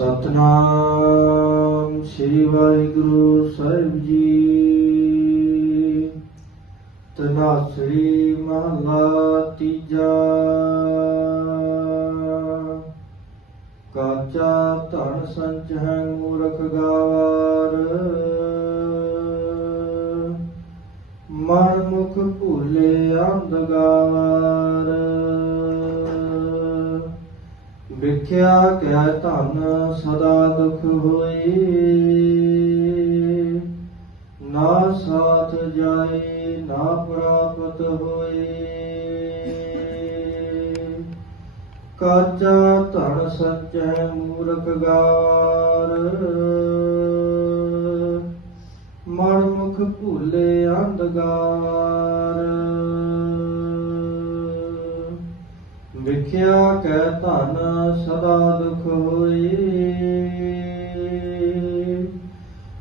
ਸਤਨਾਮ ਸ੍ਰੀ ਵਾਹਿਗੁਰੂ ਸਾਹਿਬ ਜੀ। ਤਨਾਸਰੀ ਮਹਲਾ ਤੀਜਾ। ਕਾਚਾ ਧਨ ਸੰਚ ਹੈ ਮੂਰਖ ਗਾਵਾਰ। ਮਨ ਮੁਖ ਭੂਲੇ ਅੰਧ ਗਾਵਾਰ। ਵਿਖਿਆ ਕਹਿ ਧਨ ਸਦਾ ਦੁਖ ਹੋਏ। ਨਾ ਸਾਥ ਜਾਏ, ਨਾ ਪ੍ਰਾਪਤ ਹੋਏ। ਕਾਚਾ ਧਨ ਸੱਚੈ ਮੂਰਖ ਗਾਰ। ਮਨ ਮੁਖ ਭੂਲੇ ਅੰਧਗਾਰ ਵਿਖਿਆ ਕੈ ਧਨ ਸਦਾ ਦੁਖ ਹੋਏ।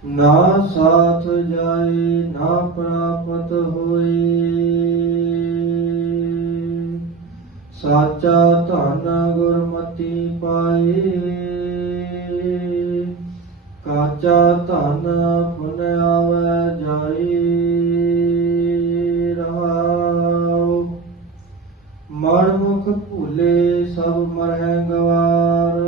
ਨਾ ਸਾਥ ਜਾਏ, ਨਾ ਪ੍ਰਾਪਤ ਹੋਏ। ਸਾਚਾ ਧਨ ਗੁਰਮਤੀ ਪਾਈ ਕਾਚਾ ਧਨ ਪੁਨ ਆਵੈ ਸਭ ਮਰਹਿ ਗਵਾਰ।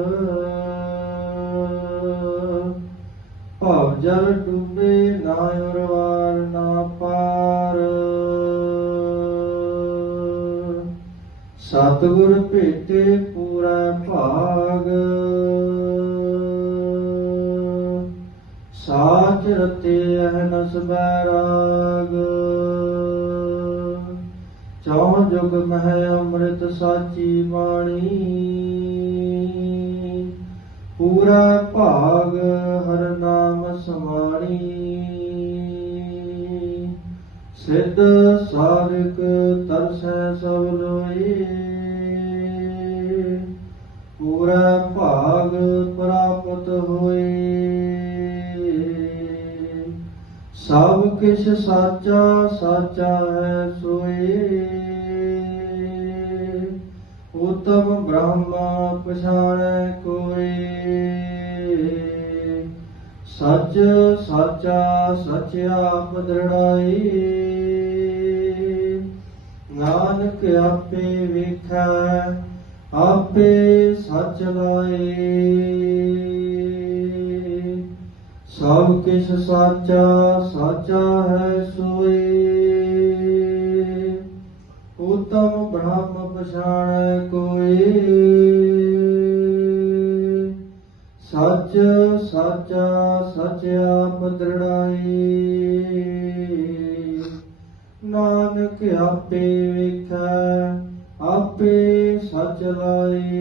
ਭਵ ਜਲ ਡੁੱਬੇ ਨਾ ਉਰਵਾਰ ਨਾ ਪਾਰ। ਸਤਿਗੁਰ ਭੇਟੇ ਪੂਰਾ ਭਾਗ। ਸਾਚ ਰਤੇ ਅਹਨਸ ਬੈਰਾਗ ਚੌਂ ਜੁਗ ਮਹਿ ਅੰਮ੍ਰਿਤ ਸਾਚੀ ਬਾਣੀ। ਪੂਰਾ ਭਾਗ ਹਰ ਨਾਮ ਸਮਾਣੀ। ਸਿੱਧ ਸਾਰਿਕ ਤਰਸੈ ਸਭ ਲੋਈ ਪੂਰਾ ਭਾਗ ਸਭ ਕਿਛ ਸਾਚਾ ਸਾਚਾ ਹੈ ਸੋਏ। ਉਤਮ ਬ੍ਰਹਮਾ ਪਛਾਣੈ ਕੋਈ ਸੱਚ, ਸਾਚਾ, ਸੱਚ ਆਪ ਨਾਨਕ ਆਪੇ ਵੇਖੈ, ਆਪੇ ਸੱਚ ਲਾਏ। ਸਭ ਕਿਛ ਸਾਚਾ ਸਾਚਾ ਹੈ ਸੋਏ। ਉਤਮ ਬ੍ਰਹਮ ਪਛਾਣੈ ਕੋਈ ਸੱਚ, ਸਾਚਾ ਸੱਚ ਆਪ ਨਾਨਕ ਆਪੇ ਵੇਖੈ, ਆਪੇ ਸੱਚ ਲਾਈ